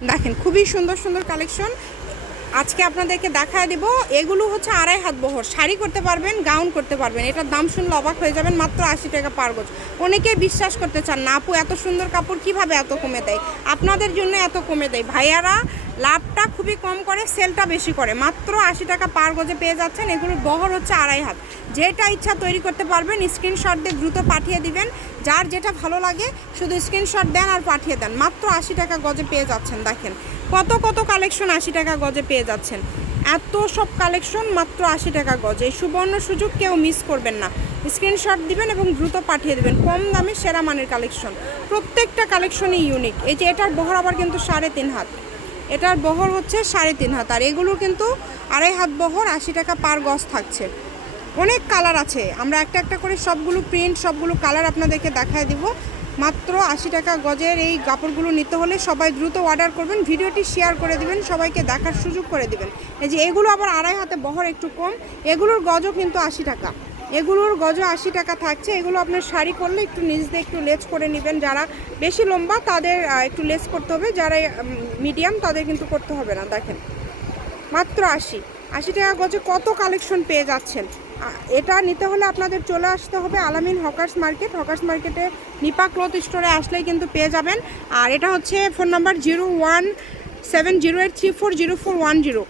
দেখেন খুবই সুন্দর সুন্দর কালেকশন আজকে আপনাদেরকে দেখায় দেব। এগুলো হচ্ছে 2.5 হাত বহর, শাড়ি করতে পারবেন, গাউন করতে পারবেন। এটার দাম শুনলে অবাক হয়ে যাবেন, মাত্র 80 টাকা পার গজ। অনেকেই বিশ্বাস করতে চান না আপু এত সুন্দর কাপড় কিভাবে এত কমে দেয়। আপনাদের জন্য এত কমে দেয় ভাইয়ারা, লাভটা খুবই কম করে, সেলটা বেশি করে। মাত্র 80 টাকা পার গজে পেয়ে যাচ্ছেন। এগুলোর বহর হচ্ছে 2.5 হাত। যেটা ইচ্ছা তৈরি করতে পারবেন, স্ক্রিনশট দিয়ে দ্রুত পাঠিয়ে দিবেন। যার যেটা ভালো লাগে শুধু স্ক্রিনশট দেন আর পাঠিয়ে দেন। মাত্র 80 টাকা গজে পেয়ে যাচ্ছেন। দেখেন কত কত কালেকশন 80 টাকা গজে পেয়ে যাচ্ছেন। এত সব কালেকশন মাত্র 80 টাকা গজে। এই সুবর্ণ সুযোগ কেউ মিস করবেন না। স্ক্রিনশট দিবেন এবং দ্রুত পাঠিয়ে দেবেন। কম দামে সেরা মানের কালেকশন, প্রত্যেকটা কালেকশনই ইউনিক। এই যে এটার বহর আবার কিন্তু 3.5 হাত, এটার বহর হচ্ছে 3.5 হাত। আর এগুলো কিন্তু 2.5 হাত বহর, 80 টাকা পার গজ থাকছে। অনেক কালার আছে, আমরা একটা একটা করে সবগুলো প্রিন্ট, সবগুলো কালার আপনাদেরকে দেখায় দিব। মাত্র 80 টাকা গজের এই কাপড়গুলো নিতে হলে সবাই দ্রুত অর্ডার করবেন, ভিডিওটি শেয়ার করে দিবেন, সবাইকে দেখার সুযোগ করে দিবেন। এই যে এগুলো আবার 2.5 হাতে বহর, একটু কম। এগুলোর গজও কিন্তু 80 টাকা, এগুলোর গজও 80 টাকা থাকছে। এগুলো আপনার শাড়ি করলে একটু নিচ দিয়ে একটু লেস করে নেবেন। যারা বেশি লম্বা তাদের একটু লেস করতে হবে, যারা মিডিয়াম তাদের কিন্তু করতে হবে না। দেখেন মাত্র 80 টাকা গজে কত কালেকশন পেয়ে যাচ্ছেন। এটা নিতে হলে আপনাদের চলে আসতে হবে আলামিন হকার্স মার্কেট। হকার্স মার্কেটে নিপা ক্লথ স্টোরে আসলেই কিন্তু পেয়ে যাবেন। আর এটা হচ্ছে ফোন নাম্বার 017083400410।